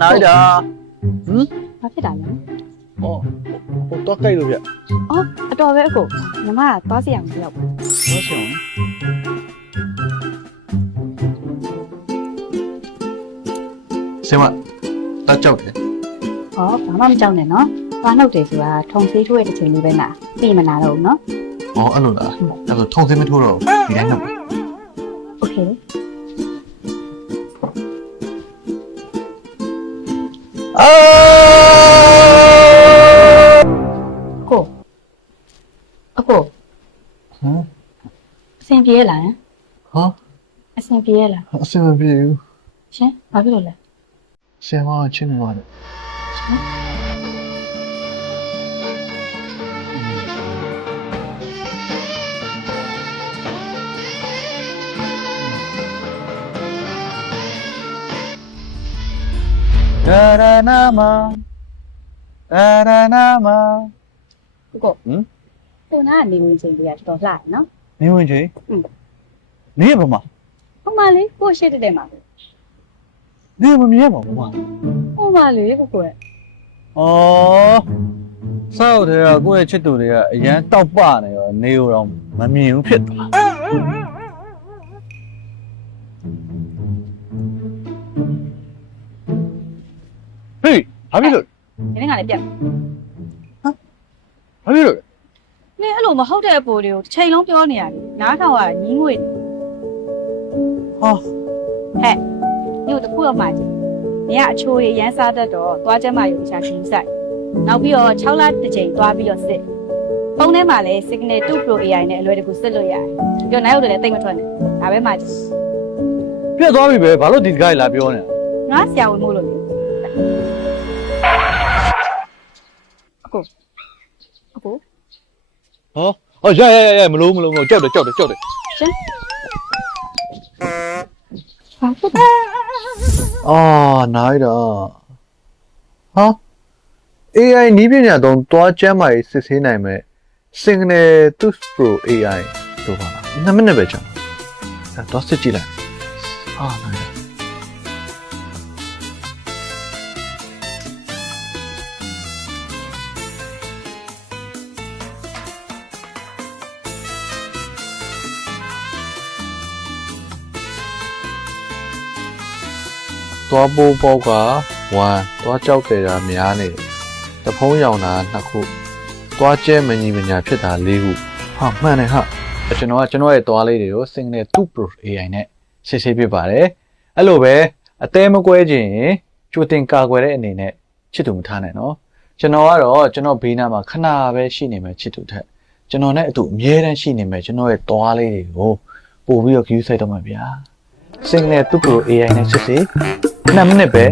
နားရတာဘာဖြစ်တာလဲဟိုတော့ကြိုက်လို့ဗျအော်အတော်ပဲအကိုညီမကသွားစီအောင်ပြောက်ပါဟုတ်ရှင်ဆင်မတက်ကြောက်တယ်ဟောဘာမှမကြောက်နဲ့နော်သွားနှုတ်တယ်ဆိုတာထုံသေးထိုးရဲ့တစ်ချိန်လေးပဲနာပြီးမနာတော့ဘူးနော်အဲ့လိုလားအဲ့ဆိုထုံသေးမထိုးတော့ဒီတိုင်းနှုတ်โอเคအကိုအဆင်ပြေလားဟာအဆင်ပြေလားအဆင်မပြေဘူးရှင်ဘာဖြစ်လို့လဲဆင်မချင်းနေပါတယ်ဒါရနာမကိုကိုနာကနေဝင်ချိန်လေးကတော်လှတယ်နော်နေဝင်ချိန်နေဘာမှာဟိုမလေးကိုရှိတဲ့မှာနေမမြင်ပါဘူးမဟိုမလေးကိုရဲ့စောက်တယ်ကကိုယ့်ရဲ့ချစ်သူတွေကအရန်တောက်ပနေရောနေတော့မမြင်ဘူးဖြစ်သွားဟေးဘာဖြစ်လို့ဒီနေ့ကလည်းပြတ်ဘာဖြစ်လို့နင်အဲ့လိုမဟုတ်တဲ့အပေါ်တွေကိုတစ်ချိန်လုံးပြောနေရတယ်နားထောင်ရညီးငွေဟာဟဲ့ညို့တခုတော့မှကြည့်နင်ကအချိုးရရမ်းစားတတ်တော့သွားချက်မှယူချာခင်းဆိုင်နောက်ပြီးတော့6လတစ်ချိန်သွားပြီးတော့စစ်ပုံထဲမှာလည်း Signal 2 Pro AI နဲ့အလွယ်တကူစစ်လို့ရတယ်ပြီးတော့နိုင်ရုပ်တွေလည်းတိတ်မထွက်နဲ့ဒါပဲမှကြည့်ပြတ်သွားပြီပဲဘာလို့ဒီကားလာပြောနေတာငါဆရာဝန်မို့လို့လေအကိုရမလို့ကြောက်တယ်ရှင်ဘာဖြစ်နားရတာဟာ AI နီးပညာသုံးသွားကျမ်းမာရေးစစ်ဆေးနိုင်မဲ့ Signal 2 Pro AI တို့ပါလား2မိနစ်ပဲကြာတော့စစ်ကြည့်လိုက်နားရသွားပိုးပေါက်က1သွားကြောက်တယ်တာများနေတယ်တဖုံးရောင်တာ2ခုသွားကျဲမညီမညာဖြစ်တာ4ခုဟာမှန်တယ်ဟာကျွန်တော်ရဲ့သွားလေးတွေကို Signal 2 Pro AI နဲ့စစ်ဆေးပြပါတယ်အဲ့လိုပဲအသေးမကွဲခြင်းကြိုတင်ကာကွယ်တဲ့အနေနဲ့ချစ်သူမထားနဲ့နော်ကျွန်တော်ကတော့ကျွန်တော်ဘေးနားမှာခဏပဲရှိနေမယ်ချစ်သူထက်ကျွန်တော်နဲ့အတူအမြဲတမ်းရှိနေမယ်ကျွန်တော်ရဲ့သွားလေးတွေကိုပို့ပြီးတော့ view ဆိုင်တော့မှာဗျာSignal 2 Pro AI နဲ့စစ်ဆေး2မိနစ်ပဲ